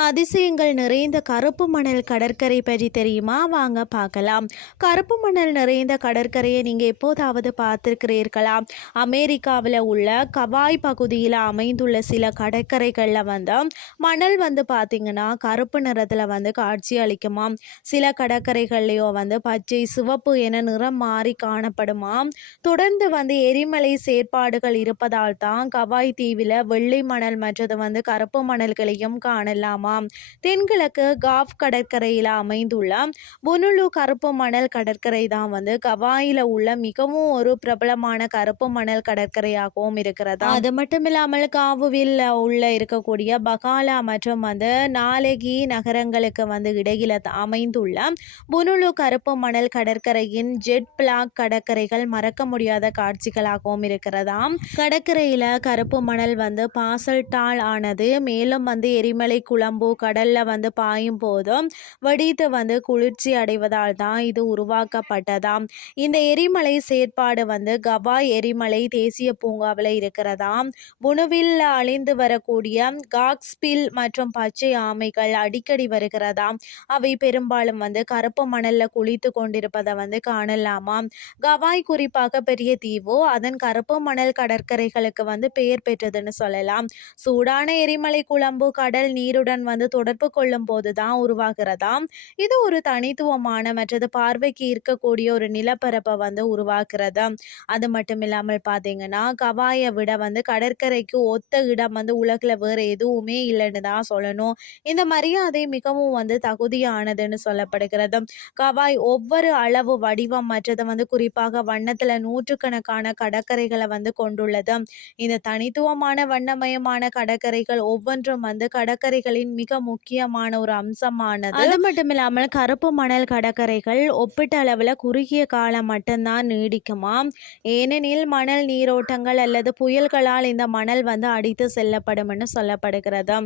அதிசயங்கள் நிறைந்த கருப்பு மணல் கடற்கரை பற்றி தெரியுமா? வாங்க பார்க்கலாம். கருப்பு மணல் நிறைந்த கடற்கரையை நீங்கள் எப்போதாவது பார்த்துருக்கிறீர்களா? அமெரிக்காவில் உள்ள கவாய் பகுதியில் அமைந்துள்ள சில கடற்கரைகளில் வந்து மணல் வந்து பார்த்திங்கன்னா கருப்பு நிறத்தில் வந்து காட்சி அளிக்குமாம் சில கடற்கரைகள்லையோ வந்து பச்சை சிவப்பு என நிறம் மாறி காணப்படுமாம் தொடர்ந்து வந்து எரிமலை செயற்பாடுகள் இருப்பதால் தான் கவாய் தீவில் வெள்ளை மணல் மற்றது வந்து கருப்பு மணல்களையும் காணலாமா? ஆமாம். தென்கிழக்கு காஃப் கடற்கரையில் அமைந்துள்ள புனுலு கருப்பு மணல் கடற்கரை தான் வந்து கவாயில் உள்ள மிகவும் ஒரு பிரபலமான கருப்பு மணல் கடற்கரையாகவும் இருக்கிறது அது மட்டும் இல்லாமல் காவுவில் உள்ள இருக்கக்கூடிய பகாலா மற்றும் வந்து நாளகி நகரங்களுக்கு வந்து இடையில அமைந்துள்ள புனுலு கருப்பு மணல் கடற்கரையின் ஜெட் பிளாக் கடற்கரைகள் மறக்க முடியாத காட்சிகளாகவும் இருக்கிறதாம். கடற்கரையில கருப்பு மணல் வந்து பாசல் டால் ஆனது மேலும் வந்து எரிமலை குளம் பாம்பு கடலில் வந்து பாயும் போதும். வெடித்து வந்து குளிர்ச்சி அடைவதால் தான் இது உருவாக்கப்பட்டதாம் இந்த எரிமலை செயற்பாடு வந்து கவாய் எரிமலை தேசிய பூங்காவில் இருக்கிறதாம் உணவில் அழிந்து வரக்கூடிய காக்ஸ்பில் மற்றும் பச்சை ஆமைகள் அடிக்கடி வருகிறதாம் அவை பெரும்பாலும் வந்து கருப்பு மணலில் குளித்து கொண்டிருப்பதை வந்து காணலாமாம் கவாய் குறிப்பாக பெரிய தீவு அதன் கருப்பு மணல் கடற்கரைகளுக்கு வந்து பெயர் பெற்றதுன்னு சொல்லலாம். சூடான எரிமலை குழம்பு கடல் நீருடன் வந்து தொடர்பு கொள்ளும் போது தான் உருவாகிறதாம் இது ஒரு தனித்துவமான மற்றது பார்வைக்கு இருக்கக்கூடிய ஒரு நிலப்பரப்பை வந்து உருவாக்குறது? அது மட்டும் இல்லாமல் பார்த்தீங்கன்னா கவாயை விட வந்து கடற்கரைக்கு ஒத்த இடம் வந்து உலகில் வேறு எதுவுமே இல்லைன்னு தான் சொல்லணும். இந்த மரியாதை மிகவும் வந்து தகுதியானதுன்னு சொல்லப்படுகிறது. கவாய் ஒவ்வொரு அளவு வடிவம் மற்றது வந்து குறிப்பாக வண்ணத்தில் நூற்றுக்கணக்கான கடற்கரைகளை வந்து கொண்டுள்ளது. இந்த தனித்துவமான வண்ணமயமான கடற்கரைகள் ஒவ்வொன்றும் வந்து கடற்கரைகளின் மிக முக்கியமான ஒரு அம்சமானது. அது மட்டும் இல்லாமல் கருப்பு மணல் கடற்கரைகள் ஒப்பிட்ட அளவில் குறுகிய காலம் மட்டும்தான் நீடிக்குமாம். ஏனெனில் மணல் நீரோட்டங்கள் அல்லது புயல்களால் இந்த மணல் வந்து அடித்து செல்லப்படும் சொல்லப்படுகிறது.